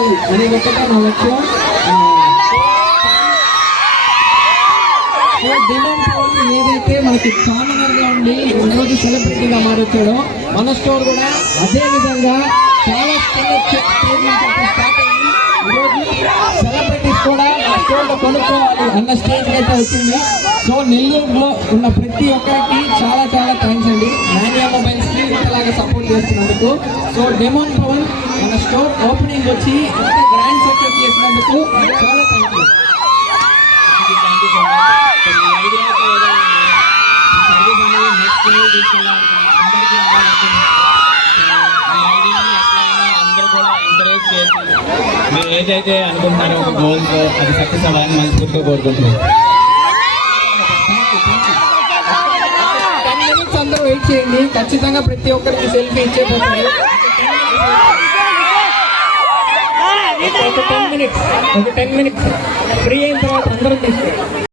చేయాలి అనేది ఒకటే నా లక్ష్యం. ఏదైతే మనకి కామనర్ గా ఉండి ఈరోజు సెలబ్రిటీగా మారొచ్చాడో మన స్టోర్ కూడా అదే విధంగా చాలా స్టార్ట్ అయ్యి ఈరోజు సెలబ్రిటీస్ కూడా ఆ స్టోర్ లో కొనుక్కోవాలి అన్న స్టేజ్ అయితే వచ్చింది. సో నెల్లూరులో ఉన్న ప్రతి ఒక్కరికి చాలా చాలా థ్యాంక్స్ అండి, మాన్యా మొబైల్స్ కి ఇలాగా సపోర్ట్ చేస్తున్నందుకు. సో డెమోన్ పవన్ మన స్టోర్ ఓపెనింగ్ వచ్చి గ్రాండ్ సక్సెస్ చేసినందుకు చాలా థ్యాంక్ యూ. మీరు ఏదైతే అనుకుంటున్నారో ఒక గోల్స్ అది సక్సెస్ అవ్వాలని మనస్ఫూర్తిగా కోరుకుంటున్నాను. 10 minutes అందరూ వెయిట్ చేయండి, ఖచ్చితంగా ప్రతి ఒక్కరికి సెల్ఫీ ఇచ్చేపోతుంది. ఒక 10 minutes ఫ్రీ అయిన తర్వాత అందరూ తీసుకోండి.